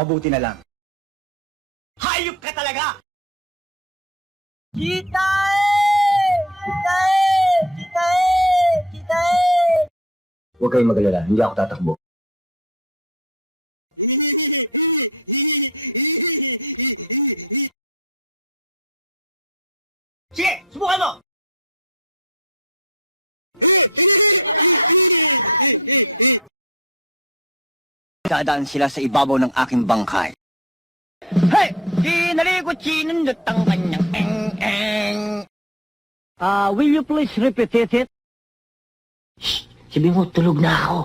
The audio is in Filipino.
mabuti na lang. Hayop ka talaga! Huwag kayong magalala, hindi ako tatakbo. Sige, subukan mo! Dadaan sila sa ibabaw ng aking bangkay. Hey! Kinalikot sinundot ang kanyang eng-eng. Will you please repeat it? Shh! Sabi mo, tulog na ako.